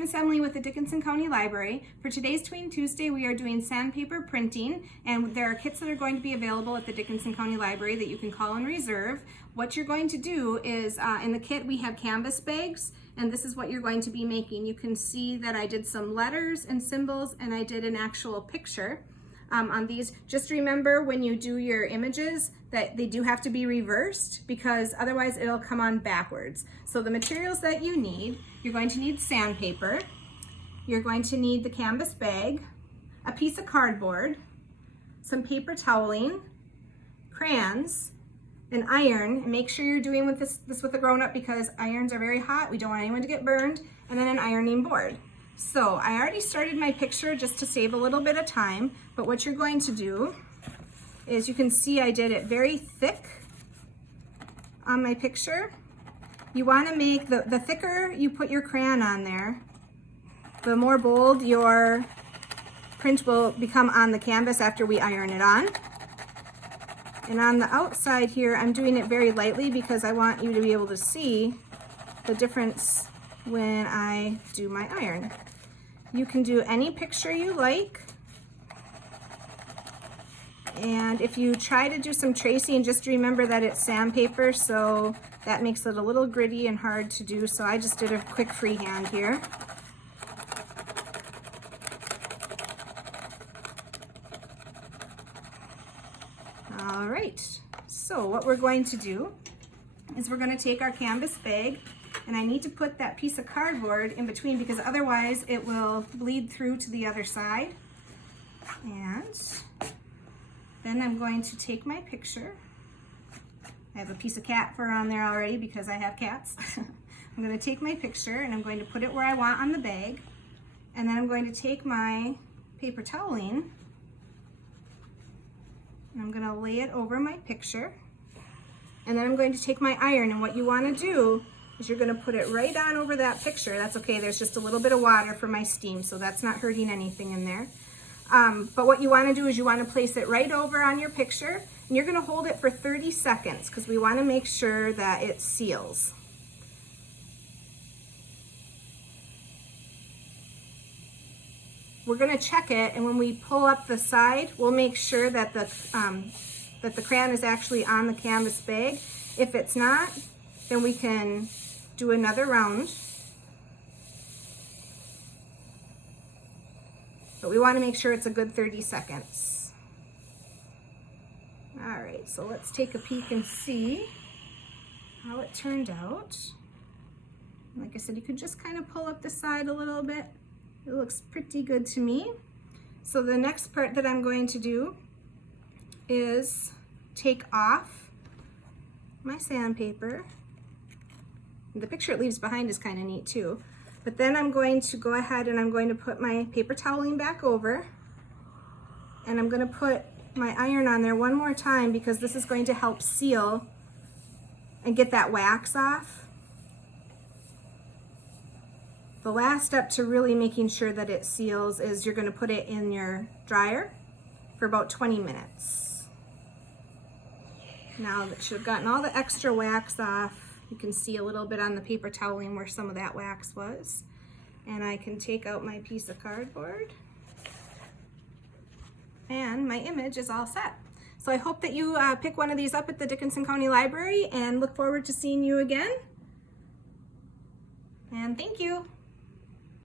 Miss Emily with the Dickinson County Library. For today's Tween Tuesday, we are doing sandpaper printing, and there are kits that are going to be available at the Dickinson County Library that you can call and reserve. What you're going to do is, in the kit we have canvas bags, and this is what you're going to be making. You can see that I did some letters and symbols, and I did an actual picture on these. Just remember when you do your images that they do have to be reversed, because otherwise it'll come on backwards. So the materials that you need, you're going to need sandpaper, you're going to need the canvas bag, a piece of cardboard, some paper toweling, crayons, an iron, and make sure you're doing this with a grown-up because irons are very hot, we don't want anyone to get burned, and then an ironing board. So I already started my picture just to save a little bit of time, but what you're going to do is, you can see I did it very thick on my picture. You want to make the thicker you put your crayon on there, the more bold your print will become on the canvas after we iron it on. And on the outside here, I'm doing it very lightly because I want you to be able to see the difference when I do my iron. You can do any picture you like. And if you try to do some tracing, just remember that it's sandpaper, so that makes it a little gritty and hard to do. So I just did a quick freehand here. All right, so what we're going to do is we're going to take our canvas bag, and I need to put that piece of cardboard in between because otherwise it will bleed through to the other side. And then I'm going to take my picture. I have a piece of cat fur on there already because I have cats. I'm going to take my picture and I'm going to put it where I want on the bag. And then I'm going to take my paper toweling and I'm going to lay it over my picture. And then I'm going to take my iron, and what you want to do is you're going to put it right on over that picture. That's okay, there's just a little bit of water for my steam, so that's not hurting anything in there. But what you want to do is you want to place it right over on your picture, and you're going to hold it for 30 seconds because we want to make sure that it seals. We're going to check it, and when we pull up the side, we'll make sure that the crayon is actually on the canvas bag. If it's not, then we can do another round. But we want to make sure it's a good 30 seconds. All right, so let's take a peek and see how it turned out. Like I said, you could just kind of pull up the side a little bit. It looks pretty good to me. So the next part that I'm going to do is take off my sandpaper. The picture it leaves behind is kind of neat too. But then I'm going to go ahead and I'm going to put my paper toweling back over, and I'm going to put my iron on there one more time because this is going to help seal and get that wax off. The last step to really making sure that it seals is you're going to put it in your dryer for about 20 minutes. Now that should have gotten all the extra wax off, you can see a little bit on the paper toweling where some of that wax was. And I can take out my piece of cardboard, and my image is all set. So I hope that you pick one of these up at the Dickinson County Library, and look forward to seeing you again. And thank you.